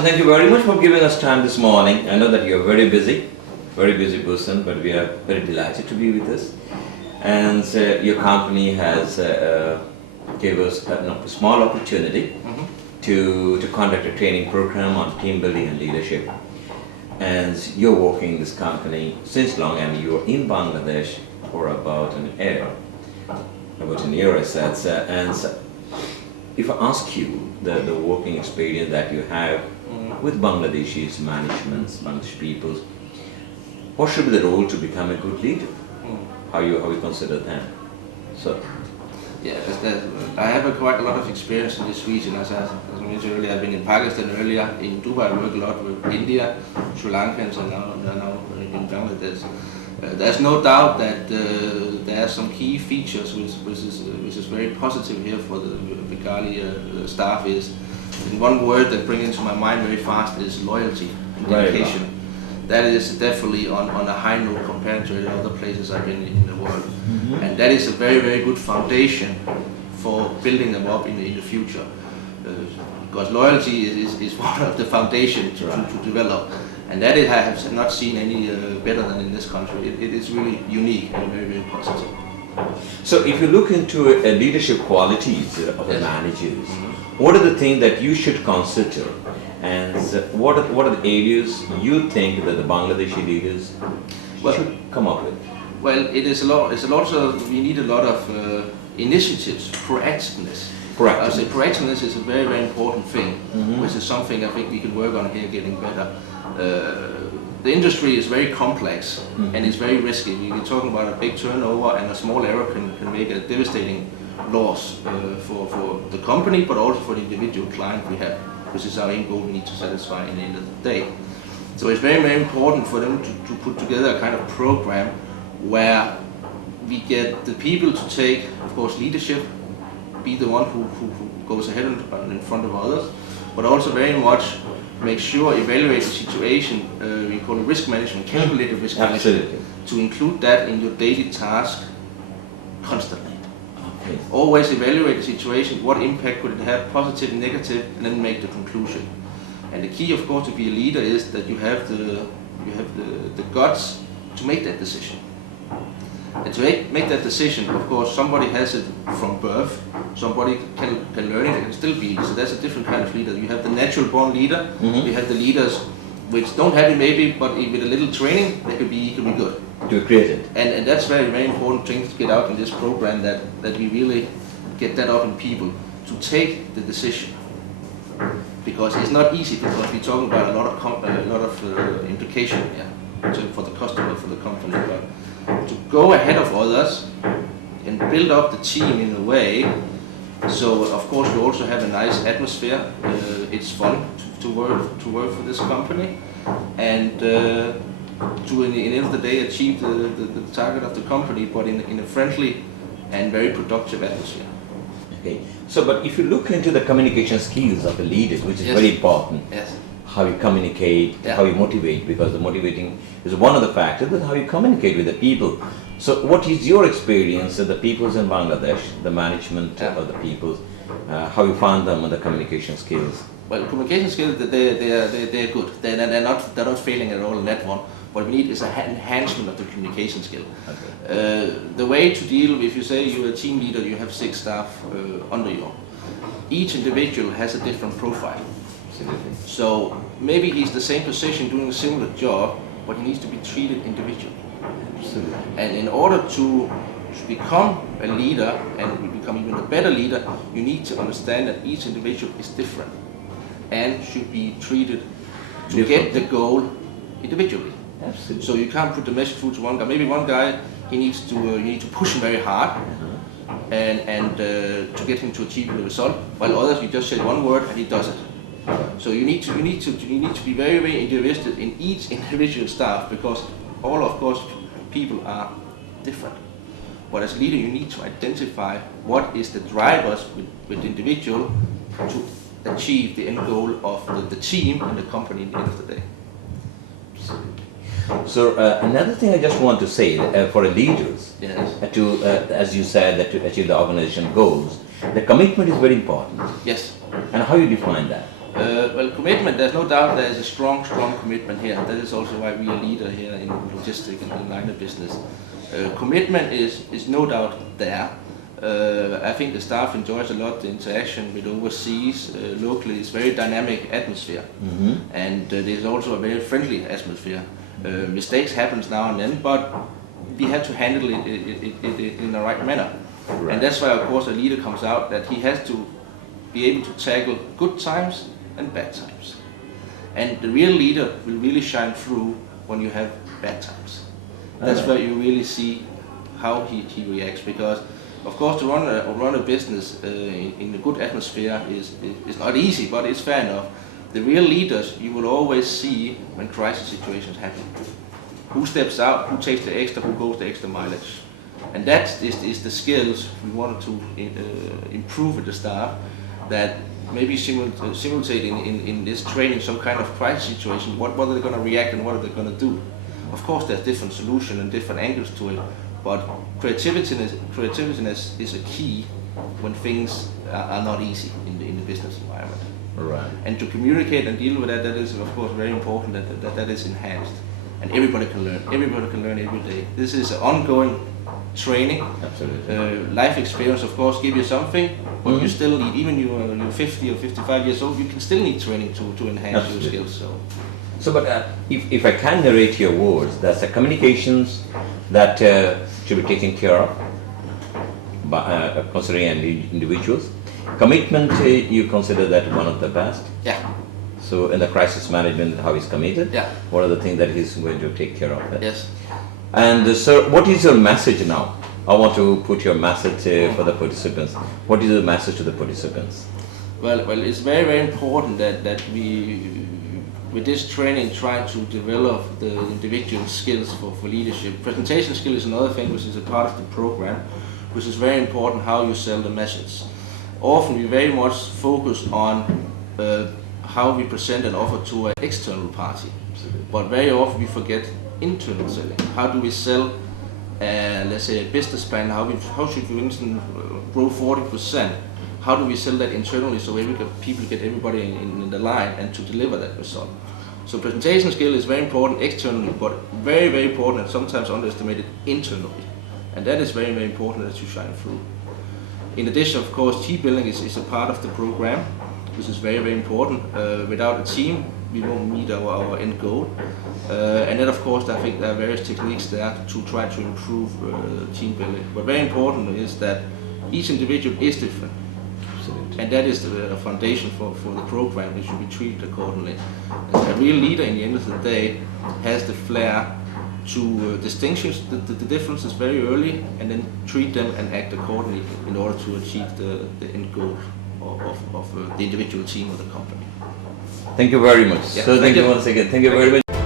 Awesome. Thank you very much for giving us time this morning. I know that you're very busy person, but we are very delighted to be with us. And your company has gave us a small opportunity to conduct a training program on team building and leadership. And you're working in this company since long, and you're in Bangladesh for about an year I said. And if I ask you the working experience that you have with Bangladeshis, management, Bangladeshi people, what should be the role to become a good leader? How you consider them? So. Yeah, I have quite a lot of experience in this region. As I mentioned earlier, I've been in Pakistan earlier. In Dubai, I work a lot with India, Sri Lankans, and now in Bangladesh. There's no doubt that there are some key features which is very positive here for the Bengali staff. Is in one word that brings into my mind very fast is loyalty and dedication. That is definitely on a high note compared to other places I've been in the world. And that is a very, very good foundation for building them up in the future. Because loyalty is one of the foundations to develop. And that I have not seen any better than in this country. It is really unique and very, very positive. So if you look into leadership qualities of the managers, what are the things that you should consider? And what are the areas you think that the Bangladeshi leaders should come up with? Well, it's a lot of, we need a lot of initiatives, proactiveness. I would say proactiveness is a very, very important thing, which is something I think we can work on here getting better. The industry is very complex and it's very risky. We're talking about a big turnover, and a small error can make a devastating loss for the company, but also for the individual client we have, which is our end goal we need to satisfy in the end of the day. So it's very, very important for them to put together a kind of program where we get the people to take, of course, leadership, be the one who goes ahead and in front of others, but also very much make sure, evaluate the situation, we call it risk management, calculated risk management, to include that in your daily task constantly. Always evaluate the situation, what impact could it have, positive, negative, and then make the conclusion. And the key, of course, to be a leader is that you have the guts to make that decision. And to make that decision, of course, somebody has it from birth, somebody can learn it, it can still be. So that's a different kind of leader. You have the natural born leader, you have the leaders which don't have it maybe, but with a little training, they could be good. To create it. And that's very, very important thing to get out in this program, that we really get that up in people to take the decision. Because it's not easy, because we're talking about a lot of implication for the customer, for the company. But to go ahead of others and build up the team in a way, so of course we also have a nice atmosphere. It's fun to work for this company, and to in the end of the day achieve the target of the company, but in a friendly and very productive atmosphere. Okay. So, but if you look into the communication skills of a leader, which is very important, how you communicate, how you motivate, because the motivating is one of the factors, but how you communicate with the people. So what is your experience of the peoples in Bangladesh, the management of the peoples, how you found them on the communication skills? Well, communication skills, they're good. They're not failing at all in that one. What we need is an enhancement of the communication skill. The way to deal, if you say you're a team leader, you have 6 staff under you. Each individual has a different profile. So maybe he's the same position doing a similar job, but he needs to be treated individually. And in order to become a leader and become even a better leader, you need to understand that each individual is different and should be treated to get the goal individually. So you can't put the message through to one guy. Maybe one guy, you need to push him very hard and to get him to achieve the result, while others you just say one word and he does it. So you need to be very, very interested in each individual staff, because all, of course, people are different. But as a leader, you need to identify what is the drivers with the individual to achieve the end goal of the team and the company at the end of the day. So another thing I just want to say for leaders, to as you said, that to achieve the organization goals, the commitment is very important. Yes. And how you define that? Well, commitment, there's no doubt there is a strong commitment here. That is also why we are leader here in logistics and in line of business. Commitment is no doubt there. I think the staff enjoys a lot the interaction with overseas. Locally, it's very dynamic atmosphere, and there's also a very friendly atmosphere. Mistakes happens now and then, but we have to handle it in the right manner. Right. And that's why, of course, a leader comes out that he has to be able to tackle good times and bad times. And the real leader will really shine through when you have bad times. That's where you really see how he reacts, because of course to run a business in a good atmosphere is not easy, but it's fair enough. The real leaders you will always see when crisis situations happen. Who steps out, who takes the extra, who goes the extra mileage. And that is the skills we wanted to improve with the staff, that maybe simulate in this training some kind of crisis situation. What are they going to react and what are they going to do? Of course there's different solutions and different angles to it, but creativity is a key when things are not easy in the business environment. Right. And to communicate and deal with that is of course very important that is enhanced. And everybody can learn. Everybody can learn every day. This is an ongoing training. Absolutely. Life experience, of course, give you something, but you still need, even you're 50 or 55 years old, you can still need training to enhance your skills. But if I can narrate your words, that's the communications that should be taken care of by considering individuals. Commitment, you consider that one of the best? Yeah. So in the crisis management, how he's committed? Yeah. What are the things that he's going to take care of? Yes. And sir, what is your message now? I want to put your message for the participants. What is the message to the participants? Well, it's very important that we, with this training, try to develop the individual skills for leadership. Presentation skill is another thing which is a part of the program, which is very important how you sell the message. Often we very much focus on how we present an offer to an external party, but very often we forget internal selling. How do we sell, let's say, a business plan? How should we, for instance, grow 40%? How do we sell that internally so people get everybody in the line and to deliver that result? So presentation skill is very important externally, but very important and sometimes underestimated internally. And that is very important that you shine through. In addition, of course, team building is a part of the program, which is very important. Without a team, we won't meet our end goal. And then, of course, I think there are various techniques there to try to improve team building. But very important is that each individual is different. Absolutely. And that is the foundation for the program. It should be treated accordingly. And a real leader, in the end of the day, has the flair to distinguish the differences very early and then treat them and act accordingly in order to achieve the end goal of the individual team or the company. Thank you very much. Yeah, so thank you once again. Thank you very much.